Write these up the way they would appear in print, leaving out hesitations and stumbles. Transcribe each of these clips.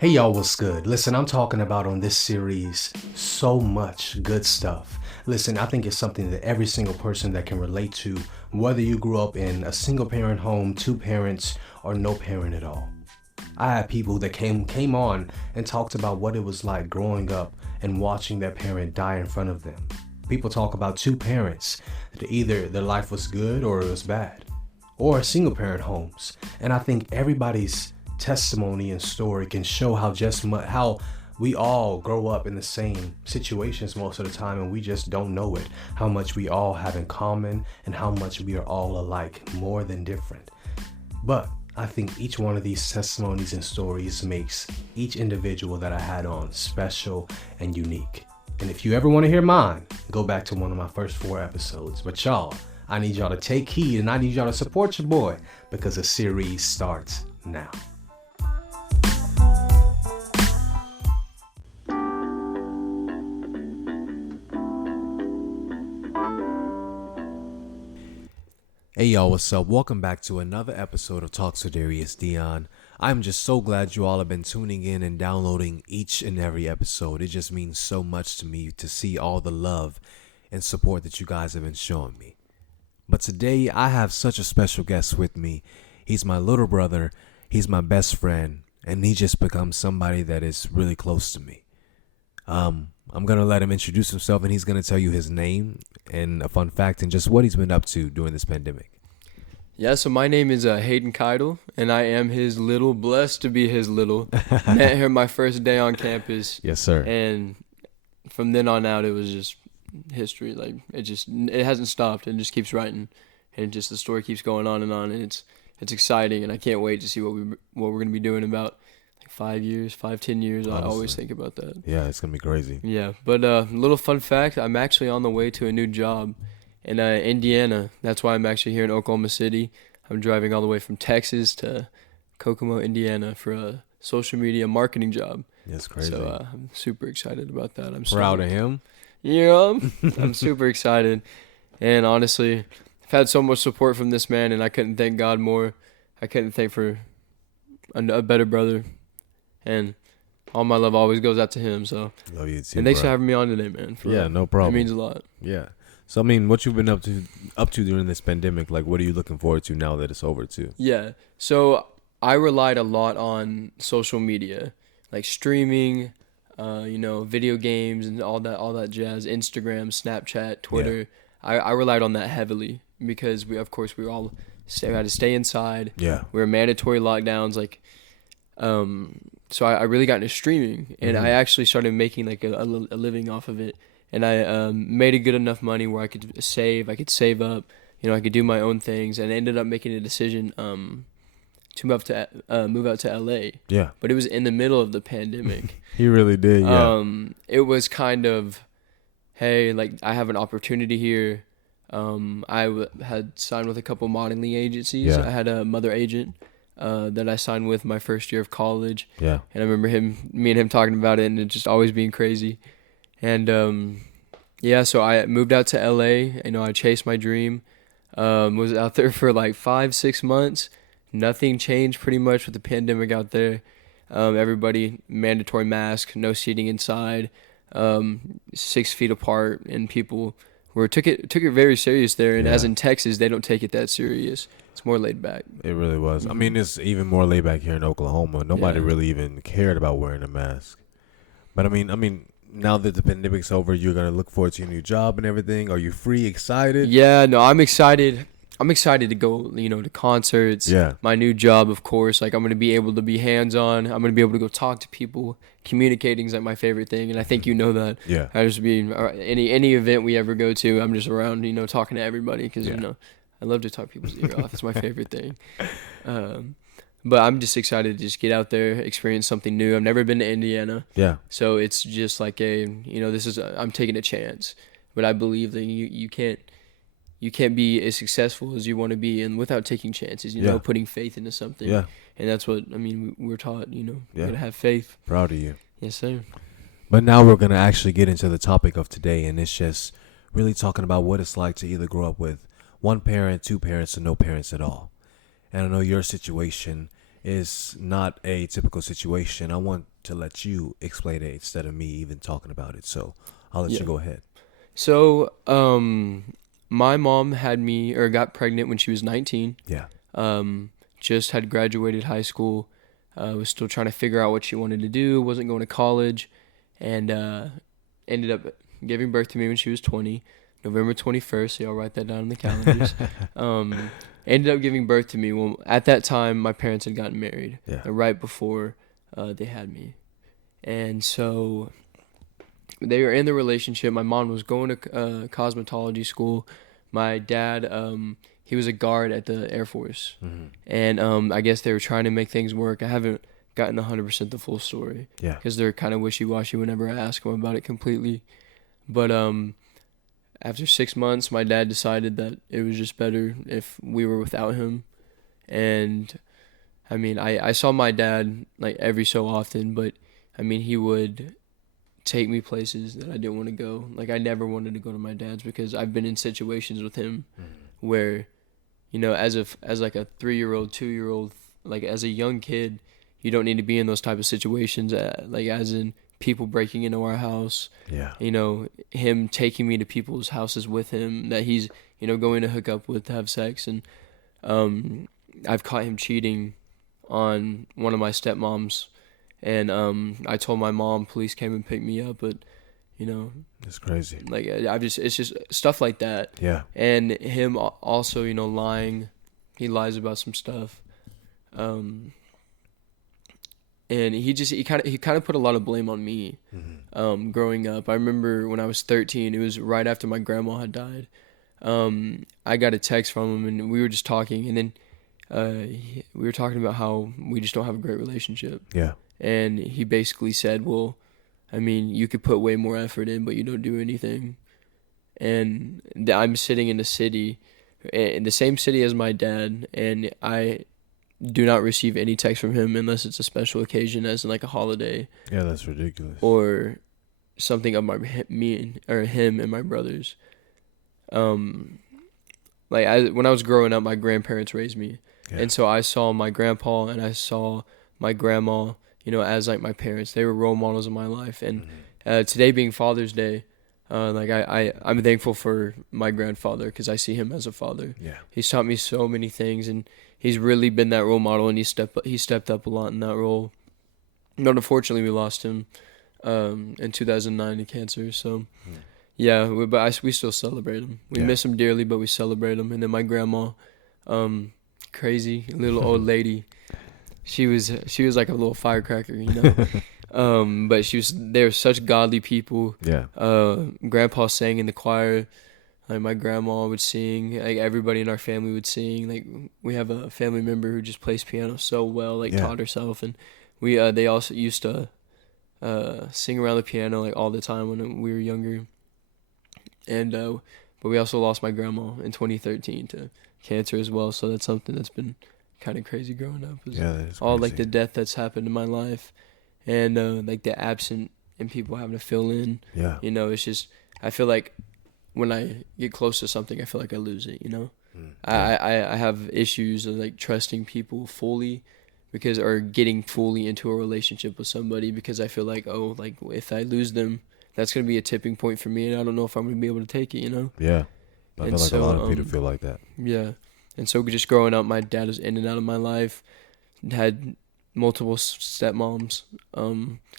Hey y'all, what's good? Listen, I'm talking about on this series so much good stuff. Listen, I think it's something that every single person that can relate to, whether you grew up in a single parent home, two parents, or no parent at all. I had people that came on and talked about what it was like growing up and watching their parent die in front of them. People talk about two parents that either their life was good or it was bad, or single parent homes. And I think everybody's testimony and story can show how we all grow up in the same situations most of the time and we just don't know it, how much we all have in common and how much we are all alike, more than different. But I think each one of these testimonies and stories makes each individual that I had on special and unique. And if you ever want to hear mine, go back to one of my first 4 episodes. But y'all, I need y'all to take heed and I need y'all to support your boy because the series starts now. Hey y'all, what's up? Welcome back to another episode of Talks with Darius, Deon. I'm just so glad you all have been tuning in and downloading each and every episode. It just means so much to me to see all the love and support that you guys have been showing me. But today I have such a special guest with me. He's my little brother, he's my best friend, and he just becomes somebody that is really close to me. I'm going to let him introduce himself and he's going to tell you his name and a fun fact and just what he's been up to during this pandemic. Yeah, so my name is Hayden Keidl, and I am his little, blessed to be his little. Met him my first day on campus. Yes, sir. And from then on out, it was just history. Like, it hasn't stopped. It just keeps writing. And the story keeps going on, and it's exciting, and I can't wait to see what we're going to be doing in about 5 years, 10 years. Honestly. I always think about that. Yeah, it's going to be crazy. Yeah, but little fun fact, I'm actually on the way to a new job in Indiana. That's why I'm actually here in Oklahoma City. I'm driving all the way from Texas to Kokomo, Indiana for a social media marketing job. That's crazy. So I'm super excited about that. I'm proud of him. Yeah, I'm super excited. And honestly, I've had so much support from this man, and I couldn't thank God more. I couldn't thank for a better brother. And all my love always goes out to him. So love you too. And thanks for having me on today, man. Yeah, no problem. It means a lot. Yeah. So I mean, what you've been up to during this pandemic? Like, what are you looking forward to now that it's over too? Yeah. So I relied a lot on social media, like streaming, video games and all that jazz. Instagram, Snapchat, Twitter. Yeah. I relied on that heavily because we had to stay inside. Yeah. We were mandatory lockdowns, So I really got into streaming, and I actually started making like a living off of it. And I made a good enough money where I could save up, I could do my own things, and I ended up making a decision to move out to LA. Yeah. But it was in the middle of the pandemic. He really did, yeah. It was kind of, hey, like I have an opportunity here. Had signed with a couple modeling agencies. Yeah. I had a mother agent that I signed with my first year of college. Yeah. And I remember me and him talking about it, and it just always being crazy. And so I moved out to LA. I chased my dream. Was out there for like 5-6 months. Nothing changed pretty much with the pandemic out there. Everybody mandatory mask, no seating inside, 6 feet apart, and people took it very serious there. And as in Texas, they don't take it that serious. It's more laid back. It really was. I mean, it's even more laid back here in Oklahoma. Nobody really even cared about wearing a mask. But I mean, now that the pandemic's over, you're gonna look forward to your new job and everything. Are you free, excited? Yeah, no, I'm excited. I'm excited to go, to concerts. Yeah. My new job, of course. Like, I'm gonna be able to be hands-on. I'm gonna be able to go talk to people. Communicating is like my favorite thing, and I think you know that. Yeah. I just be any event we ever go to, I'm just around, talking to everybody because I love to talk people's ear off. It's my favorite thing. But I'm just excited to just get out there, experience something new. I've never been to Indiana. Yeah. So it's just like I'm taking a chance. But I believe that you can't be as successful as you want to be and without taking chances, putting faith into something. Yeah. And that's what, we're taught, you got to have faith. Proud of you. Yes, sir. But now we're going to actually get into the topic of today, and it's just really talking about what it's like to either grow up with one parent, two parents, or no parents at all. And I know your situation is not a typical situation. I want to let you explain it instead of me even talking about it. So I'll let you go ahead. So, my mom had me or got pregnant when she was 19. Yeah. Just had graduated high school. Was still trying to figure out what she wanted to do. Wasn't going to college, and ended up giving birth to me when she was 20, November 21st. So y'all write that down in the calendars. Ended up giving birth to me. Well, at that time, my parents had gotten married. Yeah. Right before they had me, and so they were in the relationship. My mom was going to cosmetology school. My dad, he was a guard at the Air Force. Mm-hmm. And I guess they were trying to make things work. I haven't gotten 100% the full story. Yeah. Because they're kind of wishy-washy whenever I ask them about it completely. But after 6 months, my dad decided that it was just better if we were without him. And, I mean, I saw my dad, like, every so often. But, I mean, he would take me places that I didn't want to go. Like, I never wanted to go to my dad's because I've been in situations with him where, you know, as like a 3-year-old, 2-year-old, like as a young kid, you don't need to be in those type of situations. Like as in people breaking into our house. Yeah. You know, him taking me to people's houses with him that he's, you know, going to hook up with to have sex. And I've caught him cheating on one of my stepmoms. And I told my mom, police came and picked me up, but, you know, it's crazy. Like it's just stuff like that. Yeah. And him also, you know, lying. He lies about some stuff. And he kind of put a lot of blame on me. Mm-hmm. Growing up, I remember when I was 13. It was right after my grandma had died. I got a text from him, and we were just talking, and then we were talking about how we just don't have a great relationship. Yeah. And he basically said, well, I mean, you could put way more effort in, but you don't do anything. And I'm sitting in the city, in the same city as my dad, and I do not receive any text from him unless it's a special occasion, as in like a holiday. Yeah, that's ridiculous. Or something of him and my brothers. When I was growing up, my grandparents raised me. Yeah. And so I saw my grandpa and I saw my grandma, you know, as like my parents. They were role models in my life. And today being Father's Day, I'm thankful for my grandfather because I see him as a father. Yeah. He's taught me so many things, and he's really been that role model, and he stepped up a lot in that role. But unfortunately, we lost him in 2009 to cancer. So, yeah, we still celebrate him. We miss him dearly, but we celebrate him. And then my grandma, crazy little old lady. She was like a little firecracker, you know. But they were such godly people. Yeah. Grandpa sang in the choir. Like my grandma would sing. Like everybody in our family would sing. Like we have a family member who just plays piano so well. Like taught herself, and they also used to sing around the piano like all the time when we were younger. And but we also lost my grandma in 2013 to cancer as well. So that's something that's been kind of crazy growing up. That's all crazy. Like the death that's happened in my life, and like the absent and people having to fill in. Yeah. You know, it's just I feel like when I get close to something, I feel like I lose it. You know, I have issues of like trusting people fully, or getting fully into a relationship with somebody because I feel like like if I lose them, that's gonna be a tipping point for me, and I don't know if I'm gonna be able to take it. You know. Yeah. I feel like a lot of people feel like that. Yeah. And so just growing up, my dad was in and out of my life, had multiple stepmoms.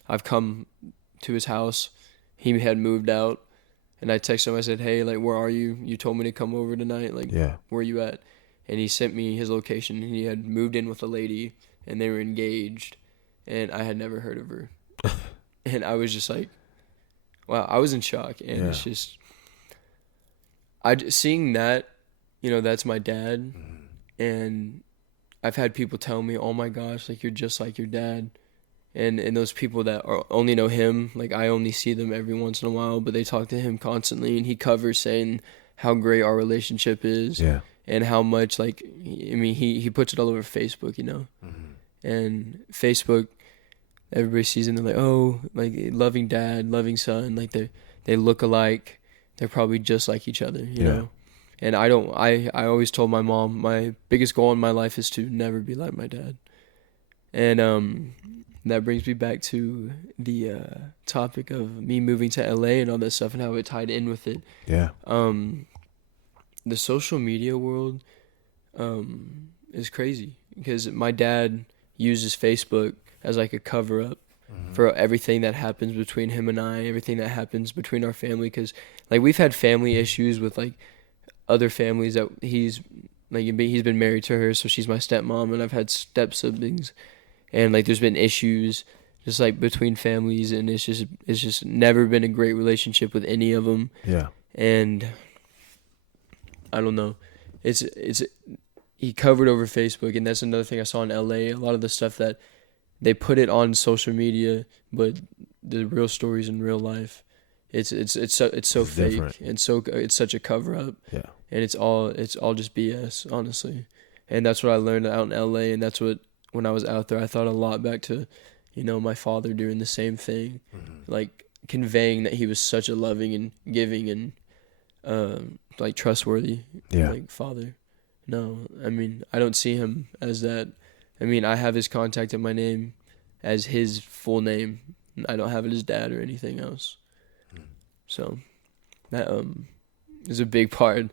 I've come to his house. He had moved out, and I texted him. I said, hey, like, where are you? You told me to come over tonight. Like, where are you at? And he sent me his location. He had moved in with a lady, and they were engaged, and I had never heard of her. And I was just like, wow, I was in shock. And it's just, seeing that, you know, that's my dad. And I've had people tell me, oh my gosh, like you're just like your dad. And those people that only know him, like I only see them every once in a while, but they talk to him constantly, and he covers saying how great our relationship is. Yeah. And how much, like, I mean, he puts it all over Facebook, you know. And Facebook, everybody sees it and they're like, oh, like loving dad, loving son, like they look alike. They're probably just like each other, you know. And I always told my mom, my biggest goal in my life is to never be like my dad. And that brings me back to the topic of me moving to LA and all that stuff and how it tied in with it. Yeah. The social media world is crazy because my dad uses Facebook as like a cover up for everything that happens between him and I, everything that happens between our family. Because like we've had family issues with like other families that he's been married to her, so she's my stepmom, and I've had step siblings, and like there's been issues just like between families, and it's just never been a great relationship with any of them. Yeah. And I don't know, it's he covered over Facebook, and that's another thing I saw in LA. A lot of the stuff that they put it on social media, but the real stories in real life, it's so fake different. and so it's such a cover up. Yeah. And it's all just BS, honestly. And that's what I learned out in LA, and that's what when I was out there I thought a lot back to, my father doing the same thing, like conveying that he was such a loving and giving and like trustworthy like father. No, I mean, I don't see him as that. I mean, I have his contact in my name as his full name. I don't have it as dad or anything else. So that is a big part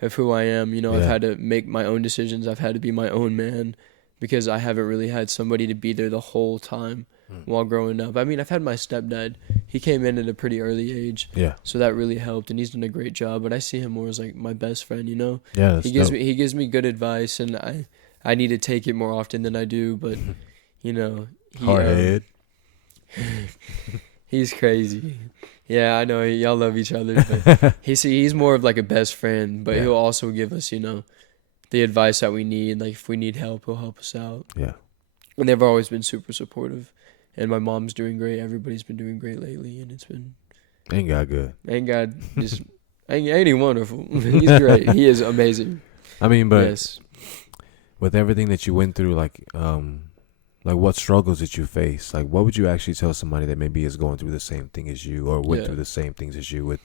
of who I am. I've had to make my own decisions. I've had to be my own man because I haven't really had somebody to be there the whole time while growing up. I mean, I've had my stepdad. He came in at a pretty early age. Yeah. So that really helped, and he's done a great job. But I see him more as like my best friend, Yeah, that's he gives me good advice, and I need to take it more often than I do. But hardhead. He's crazy. Yeah, I know y'all love each other, but he's more of like a best friend. But he'll also give us, the advice that we need. Like if we need help, he'll help us out. Yeah. And they've always been super supportive. And my mom's doing great. Everybody's been doing great lately, and it's been. Ain't God good. Ain't he wonderful? He's great. He is amazing. I mean, but yes. With everything that you went through, like what struggles did you face? Like, what would you actually tell somebody that maybe is going through the same thing as you, or went through the same things as you, with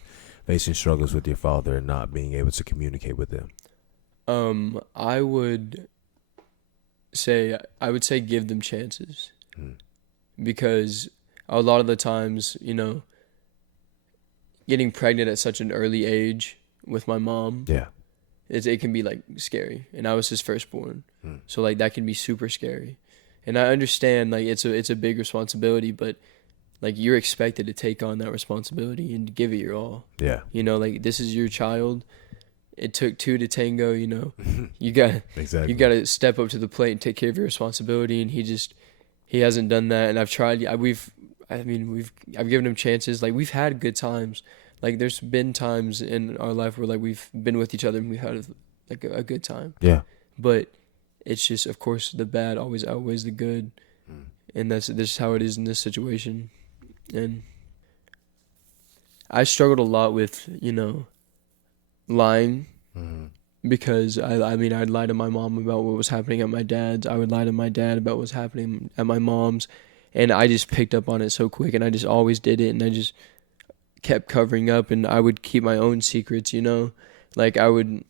facing struggles with your father and not being able to communicate with them? I would say give them chances, because a lot of the times, getting pregnant at such an early age with my mom, it can be like scary, and I was his firstborn, so like that can be super scary, and I understand like it's a big responsibility, but like you're expected to take on that responsibility and give it your all. Yeah, like this is your child. It took two to tango. You got exactly. You got to step up to the plate and take care of your responsibility, and he hasn't done that, and I've tried. I've given him chances. Like we've had good times. Like there's been times in our life where like we've been with each other and we've had a good time. Yeah. But it's just, of course, the bad always outweighs the good, and this is how it is in this situation. And I struggled a lot with lying, because I'd lie to my mom about what was happening at my dad's. I would lie to my dad about what was happening at my mom's, and I just picked up on it so quick, and I just always did it, and I just kept covering up, and I would keep my own secrets, like when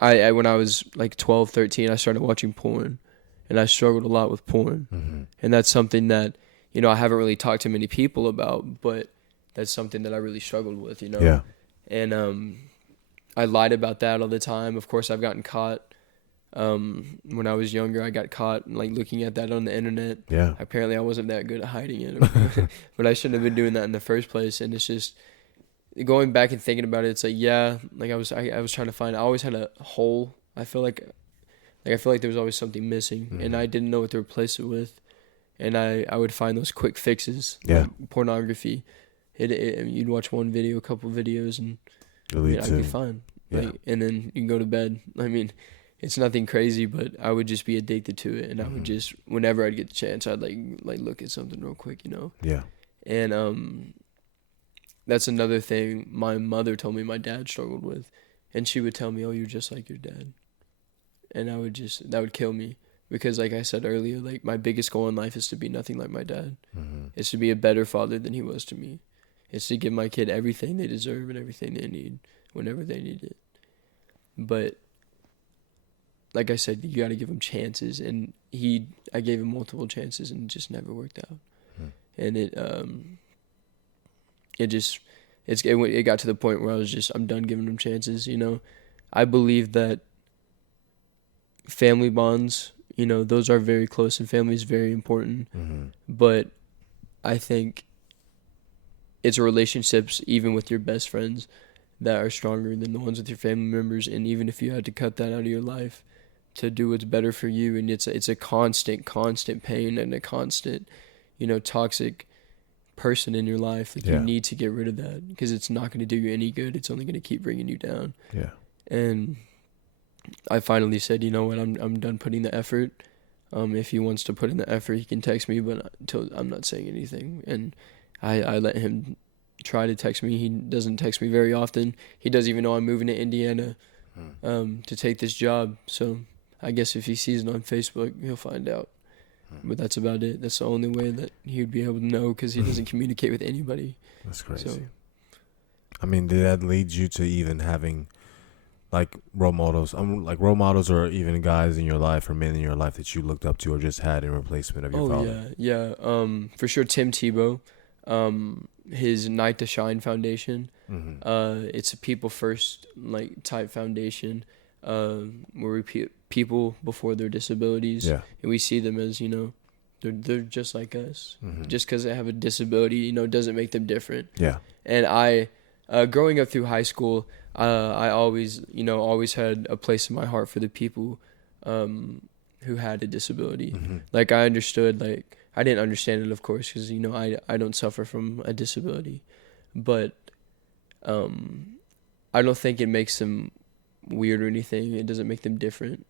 I was like 12, 13, I started watching porn, and I struggled a lot with porn, and that's something that I haven't really talked to many people about, but that's something that I really struggled with, Yeah. And I lied about that all the time. Of course, I've gotten caught. When I was younger, I got caught like looking at that on the internet. Yeah. Apparently, I wasn't that good at hiding it, but I shouldn't have been doing that in the first place. And it's just going back and thinking about it. It's like, like I was trying to find. I always had a hole. I feel like there was always something missing, and I didn't know what to replace it with. And I would find those quick fixes. Yeah. Like pornography. You'd watch one video, a couple videos, and I'd be fine. Yeah. And then you can go to bed. I mean, it's nothing crazy, but I would just be addicted to it, and I would just, whenever I'd get the chance, I'd like look at something real quick, Yeah. And that's another thing my mother told me my dad struggled with, and she would tell me, "Oh, you're just like your dad," and that would kill me, because like I said earlier, like my biggest goal in life is to be nothing like my dad. It's to be a better father than he was to me. It's to give my kid everything they deserve and everything they need whenever they need it. But like I said, you got to give them chances, and I gave him multiple chances and it just never worked out. And it got to the point where I'm done giving him chances, you know. I believe that family bonds, you know, those are very close and family is very important. But I think it's relationships, even with your best friends, that are stronger than the ones with your family members. And even if you had to cut that out of your life to do what's better for you, and it's a constant pain and a constant, you know, toxic person in your life, like you need to get rid of that, because it's not going to do you any good. It's only going to keep bringing you down. And I finally said, you know what, I'm done putting the effort. If he wants to put in the effort, he can text me, but until I'm not saying anything. And I let him try to text me. He doesn't text me very often. He doesn't even know I'm moving to Indiana to take this job. So I guess if he sees it on Facebook, he'll find out. But that's about it. That's the only way that he would be able to know, because he doesn't communicate with anybody. That's crazy. So, I mean, did that lead you to even having like role models? Like role models, or even guys in your life or men in your life that you looked up to or just had in replacement of your father? Yeah. For sure, Tim Tebow. His Night to Shine Foundation. It's a people first like type foundation, where we people before their disabilities, and we see them as, you know, they're just like us. Just because they have a disability, you know, doesn't make them different. And I, growing up through high school, I always had a place in my heart for the people who had a disability. Like I understood, like I didn't understand it, of course, because, you know, I don't suffer from a disability, but I don't think it makes them weird or anything. It doesn't make them different.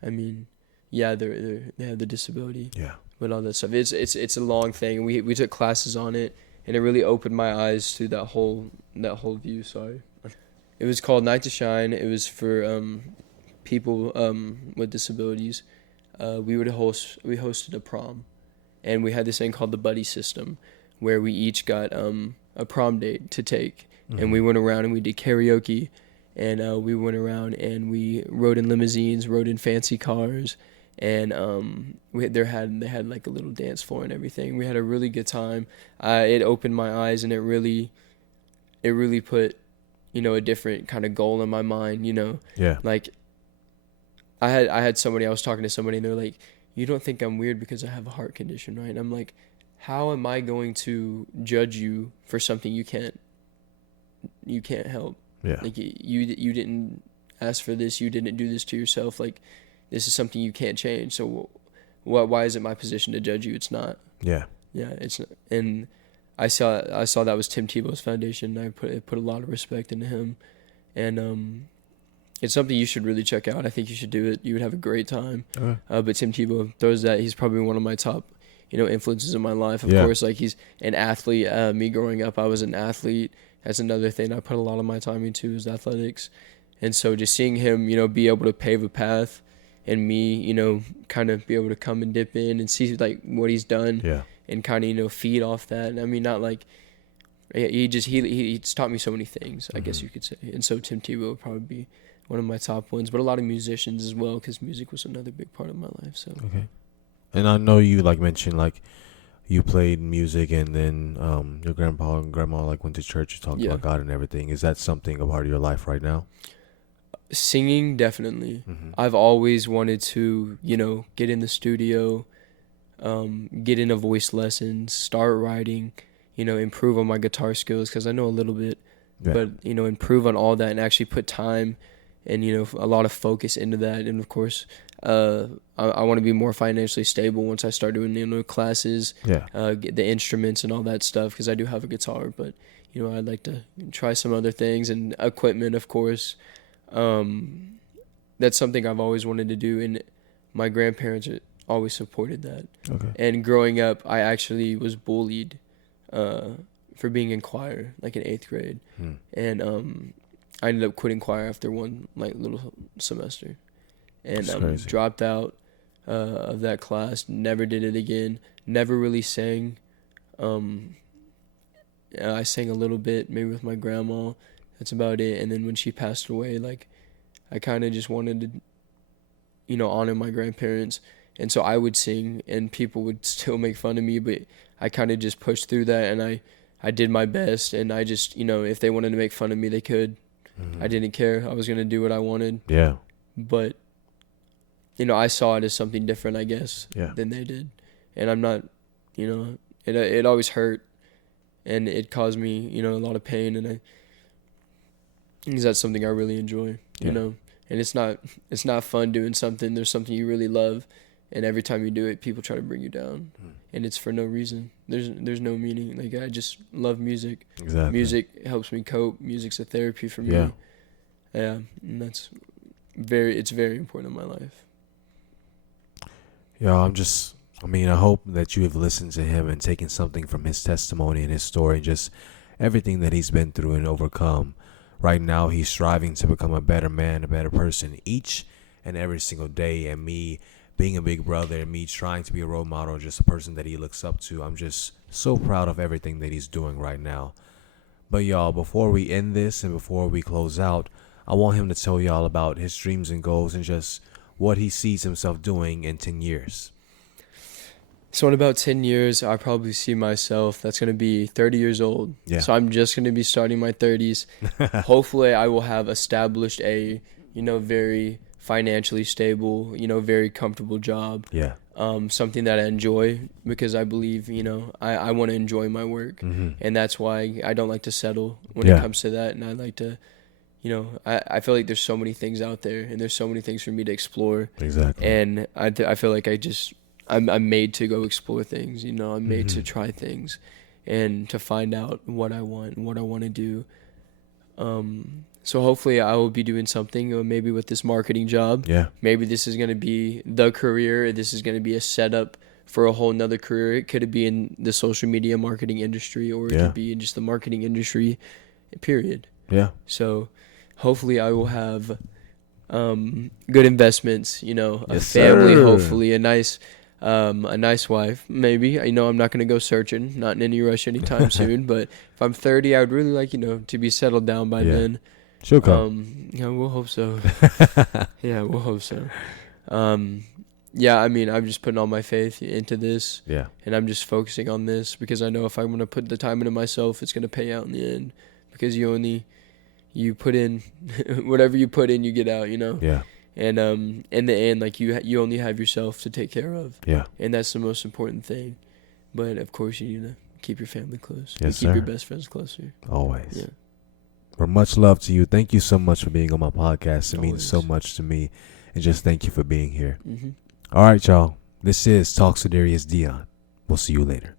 I mean, yeah, they have the disability, but all that stuff. It's a long thing. We took classes on it, and it really opened my eyes to that whole view. Sorry. It was called Night to Shine. It was for people with disabilities. We hosted a prom, and we had this thing called the buddy system, where we each got a prom date to take, and we went around and we did karaoke, and we went around and we rode in limousines, rode in fancy cars, and they had like a little dance floor and everything. We had a really good time. It opened my eyes, and it really put, you know, a different kind of goal in my mind, you know. Like I was talking to somebody, and they're like, you don't think I'm weird because I have a heart condition, right? And I'm like, how am I going to judge you for something you can't help? Like you didn't ask for this, you didn't do this to yourself. Like, this is something you can't change. So why is it my position to judge you? It's not. It's not. And I saw that was Tim Tebow's foundation, and I put a lot of respect into him, and it's something you should really check out. I think you should do it. You would have a great time. But Tim Tebow throws that. He's probably one of my top, you know, influences in my life. Of course, like he's an athlete. Me growing up, I was an athlete. That's another thing I put a lot of my time into, is athletics. And so just seeing him, you know, be able to pave a path, and me, you know, kind of be able to come and dip in and see like what he's done, and kind of, you know, feed off that. I mean, not like he's taught me so many things, I guess you could say. And so Tim Tebow would probably be one of my top ones, but a lot of musicians as well, because music was another big part of my life. So And I know you like mentioned like you played music, and then your grandpa and grandma like went to church. You talked about God and everything. Is that something a part of your life right now? Singing, definitely. I've always wanted to, you know, get in the studio, get into voice lessons, start writing, you know, improve on my guitar skills, because I know a little bit, but, you know, improve on all that and actually put time and, you know, a lot of focus into that. And of course, I want to be more financially stable once I start doing, you know, classes, get the instruments and all that stuff, because I do have a guitar, but, you know, I'd like to try some other things, and equipment, of course. That's something I've always wanted to do, and my grandparents always supported that. And growing up, I actually was bullied for being in choir, like in 8th grade, and I ended up quitting choir after one like little semester, and dropped out of that class. Never did it again. Never really sang. I sang a little bit, maybe with my grandma. That's about it. And then when she passed away, like, I kind of just wanted to, you know, honor my grandparents And so I would sing, and people would still make fun of me, but I kind of just pushed through that, and I did my best, and I just, if they wanted to make fun of me, they could. Mm-hmm. I didn't care. I was going to do what I wanted. Yeah. But, I saw it as something different, I guess, than they did. And I'm not, it always hurt, and it caused me, a lot of pain, and because that's something I really enjoy, you know. And it's not fun doing something. There's something you really love, and every time you do it, people try to bring you down, and it's for no reason. There's no meaning. Like, I just love music. Exactly. Music helps me cope. Music's a therapy for me. Yeah, and it's very important in my life. Yo, I hope that you have listened to him and taken something from his testimony and his story, just everything that he's been through and overcome. Right now, he's striving to become a better man, a better person each and every single day. And me being a big brother and me trying to be a role model, just a person that he looks up to. I'm just so proud of everything that he's doing right now. But y'all, before we end this and before we close out, I want him to tell y'all about his dreams and goals and just what he sees himself doing in 10 years. So in about 10 years, I probably see myself, that's going to be 30 years old. Yeah. So I'm just going to be starting my 30s. Hopefully I will have established a, very financially stable, very comfortable job. Yeah. Something that I enjoy, because I believe, I want to enjoy my work. Mm-hmm. And that's why I don't like to settle when it comes to that. And I like to, I feel like there's so many things out there, and there's so many things for me to explore. Exactly. And I feel like I'm made to go explore things, I'm made to try things and to find out what I want and what I want to do. So hopefully I will be doing something, maybe with this marketing job. Yeah. Maybe this is going to be the career. This is going to be a setup for a whole nother career. It could be in the social media marketing industry, or it could be in just the marketing industry, period. Yeah. So hopefully I will have good investments, a family, sir. hopefully a nice wife, maybe. I'm not going to go searching, not in any rush anytime soon, but if I'm 30, I would really like, to be settled down by then. She'll come. We'll hope so. Yeah, we'll hope so. I'm just putting all my faith into this. Yeah. And I'm just focusing on this, because I know if I'm going to put the time into myself, it's going to pay out in the end, because you put in whatever you put in, you get out, Yeah. And in the end, like, you only have yourself to take care of. Yeah. And that's the most important thing. But of course, you need to keep your family close. Yes, keep sir. your best friends closer. Always. Yeah. Well, much love to you. Thank you so much for being on my podcast. It means Always. so much to me. And just thank you for being here. Mm-hmm. All right, y'all. This is Talks with Darius Deon. We'll see you later.